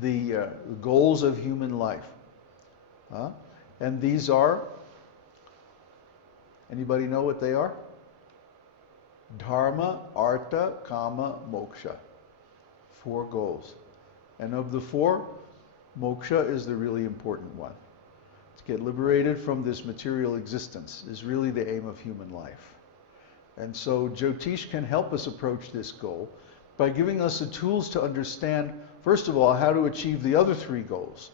the goals of human life. And these are, anybody know what they are? Dharma, Artha, Kama, Moksha. 4 goals. And of the 4, moksha is the really important one. To get liberated from this material existence is really the aim of human life. And so Jyotish can help us approach this goal by giving us the tools to understand, first of all, how to achieve the other 3 goals.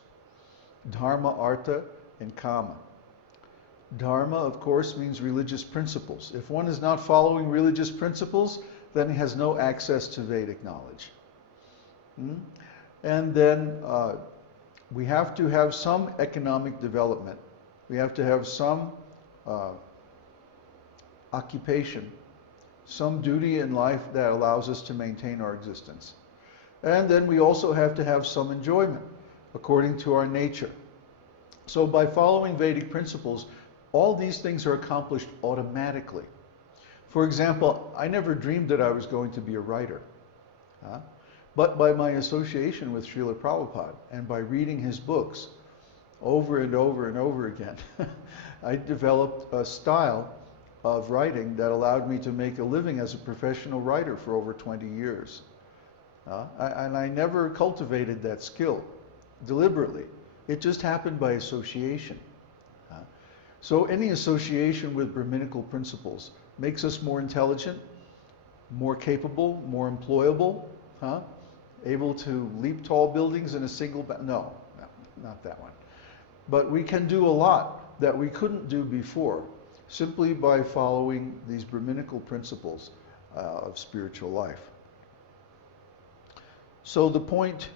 Dharma, Artha, and Kama. Dharma, of course, means religious principles. If one is not following religious principles, then he has no access to Vedic knowledge. And then we have to have some economic development. We have to have some occupation, some duty in life that allows us to maintain our existence. And then we also have to have some enjoyment according to our nature. So by following Vedic principles, all these things are accomplished automatically. For example, I never dreamed that I was going to be a writer. But by my association with Srila Prabhupada and by reading his books over and over and over again, I developed a style of writing that allowed me to make a living as a professional writer for over 20 years. And I never cultivated that skill deliberately. It just happened by association. So any association with Brahminical principles makes us more intelligent, more capable, more employable, able to leap tall buildings in a single no, not that one. But we can do a lot that we couldn't do before simply by following these Brahminical principles of spiritual life. So the point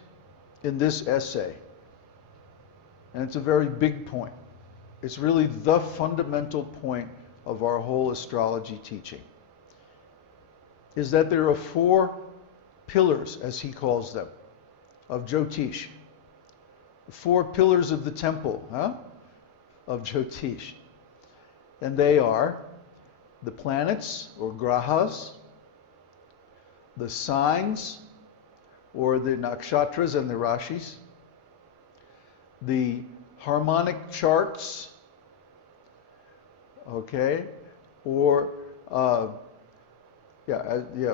in this essay, and it's a very big point, it's really the fundamental point of our whole astrology teaching, is that there are 4 pillars, as he calls them, of Jyotish. 4 pillars of the temple of Jyotish. And they are the planets, or grahas, the signs, or the nakshatras and the rashis, the harmonic charts, okay, or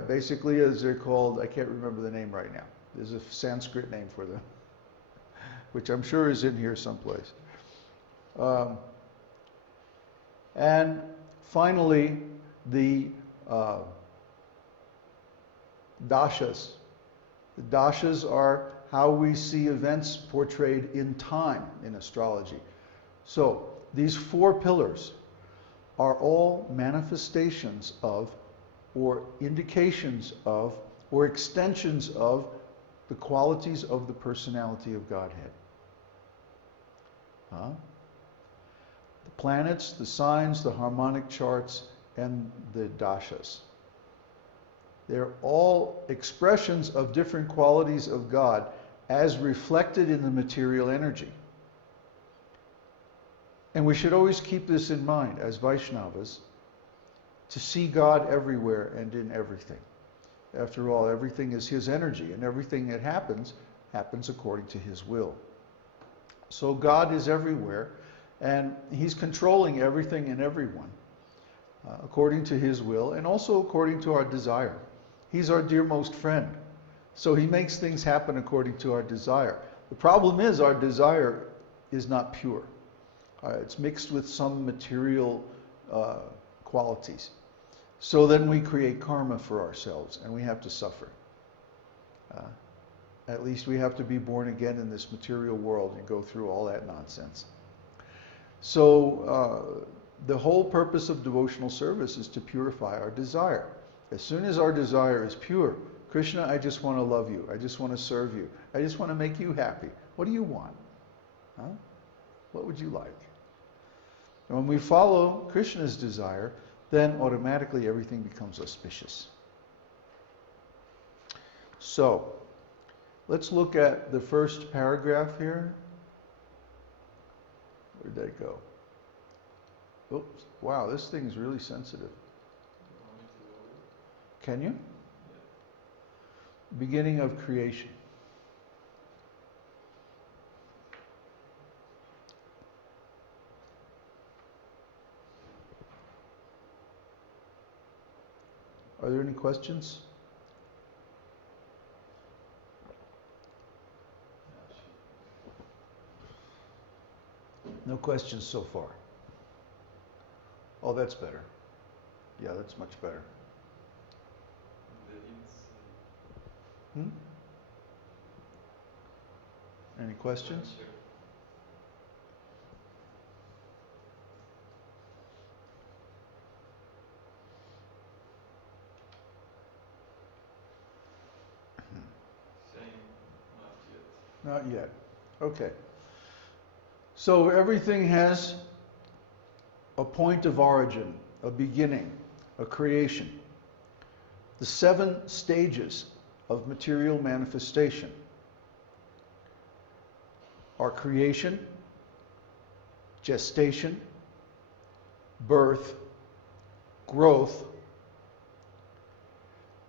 basically as they're called, I can't remember the name right now. There's a Sanskrit name for them, which I'm sure is in here someplace. And finally, the dashas. The dashas are how we see events portrayed in time in astrology. So these 4 pillars are all manifestations of, or indications of, or extensions of the qualities of the personality of Godhead. The planets, the signs, the harmonic charts, and the dashas. They're all expressions of different qualities of God as reflected in the material energy. And we should always keep this in mind as Vaishnavas, to see God everywhere and in everything. After all, everything is His energy, and everything that happens, happens according to His will. So God is everywhere, and He's controlling everything and everyone according to His will, and also according to our desire. He's our dearmost friend. So He makes things happen according to our desire. The problem is our desire is not pure. It's mixed with some material qualities. So then we create karma for ourselves, and we have to suffer. At least we have to be born again in this material world and go through all that nonsense. So the whole purpose of devotional service is to purify our desire. As soon as our desire is pure, Krishna, I just want to love you. I just want to serve you. I just want to make you happy. What do you want? What would you like? And when we follow Krishna's desire, then automatically everything becomes auspicious. So, let's look at the first paragraph here. Where'd that go? Oops. Wow, this thing's really sensitive. Can you? Beginning of creation. Are there any questions? No questions so far. Oh, that's better. Yeah, that's much better. Hmm? Any questions? Not yet. Okay. So everything has a point of origin, a beginning, a creation. The 7 stages of material manifestation are creation, gestation, birth, growth,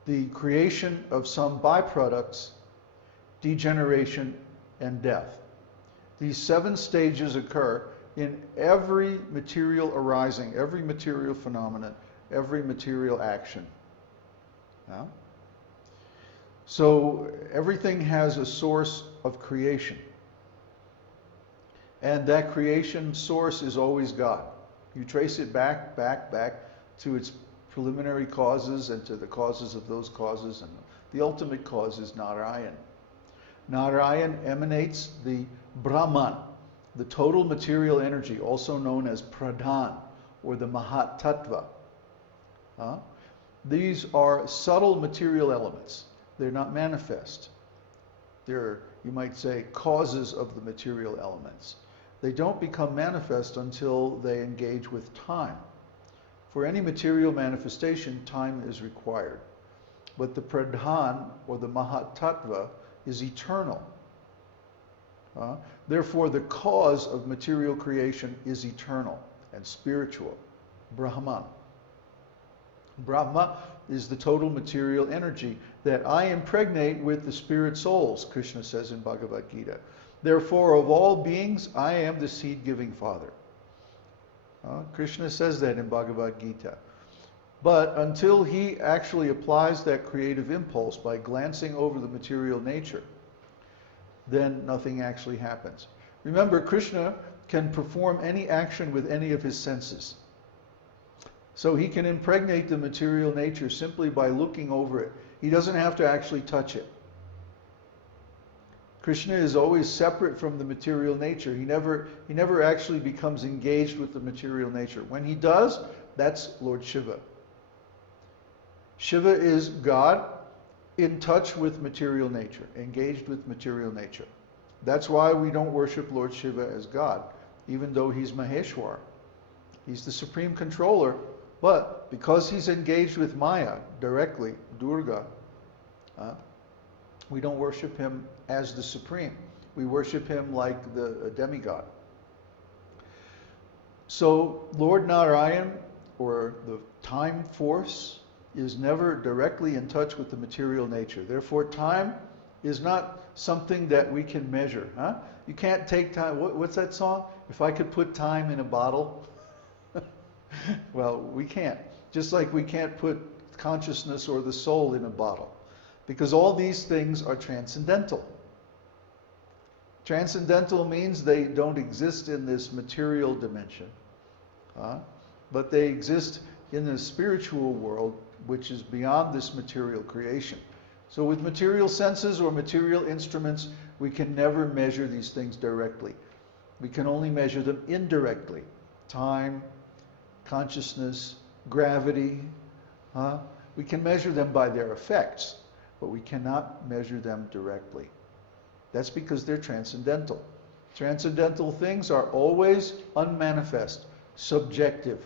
the creation of some byproducts, degeneration, and death. These 7 stages occur in every material arising, every material phenomenon, every material action. Yeah? So everything has a source of creation. And that creation source is always God. You trace it back to its preliminary causes and to the causes of those causes, and the ultimate cause is Narayan. Narayan emanates the Brahman, the total material energy, also known as Pradhan, or the Mahat Tattva. These are subtle material elements. They're not manifest. They're, you might say, causes of the material elements. They don't become manifest until they engage with time. For any material manifestation, time is required. But the Pradhan, or the Mahat Tattva, is eternal. Therefore, the cause of material creation is eternal and spiritual, Brahman. Brahma is the total material energy that I impregnate with the spirit souls, Krishna says in Bhagavad Gita. Therefore, of all beings, I am the seed-giving Father. Krishna says that in Bhagavad Gita. But until he actually applies that creative impulse by glancing over the material nature, then nothing actually happens. Remember, Krishna can perform any action with any of his senses. So he can impregnate the material nature simply by looking over it. He doesn't have to actually touch it. Krishna is always separate from the material nature. He never actually becomes engaged with the material nature. When he does, that's Lord Shiva. Shiva is God in touch with material nature, engaged with material nature. That's why we don't worship Lord Shiva as God, even though he's Maheshwar. He's the supreme controller, but because he's engaged with Maya directly, Durga, we don't worship him as the supreme. We worship him like the demigod. So Lord Narayan, or the time force, is never directly in touch with the material nature. Therefore, time is not something that we can measure. You can't take time. What's that song? If I could put time in a bottle. Well, we can't. Just like we can't put consciousness or the soul in a bottle. Because all these things are transcendental. Transcendental means they don't exist in this material dimension. But they exist in the spiritual world, which is beyond this material creation. So with material senses or material instruments, we can never measure these things directly. We can only measure them indirectly. Time, consciousness, gravity. We can measure them by their effects, but we cannot measure them directly. That's because they're transcendental. Transcendental things are always unmanifest, subjective,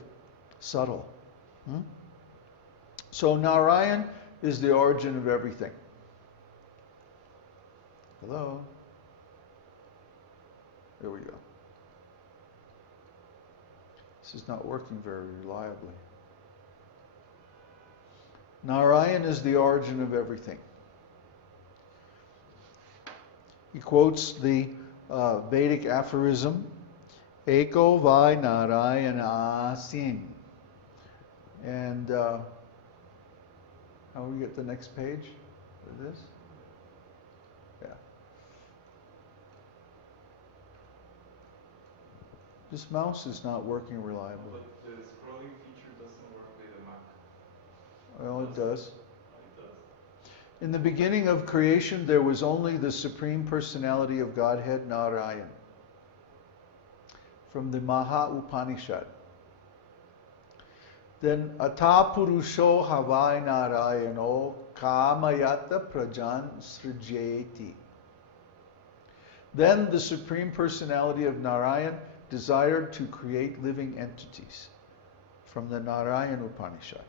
subtle. So Narayan is the origin of everything. Hello? There we go. This is not working very reliably. Narayan is the origin of everything. He quotes the Vedic aphorism, Eko vai Narayana asim. And Now we get the next page for this. Yeah. This mouse is not working reliably. But the scrolling feature doesn't work with the Mac. Well, it does. It does. In the beginning of creation, there was only the Supreme Personality of Godhead, Narayan. From the Maha Upanishad. Then Ata Purusho Havai Narayano Kamayata Prajan Srijeti. Then the Supreme Personality of Narayan desired to create living entities. From the Narayan Upanishad.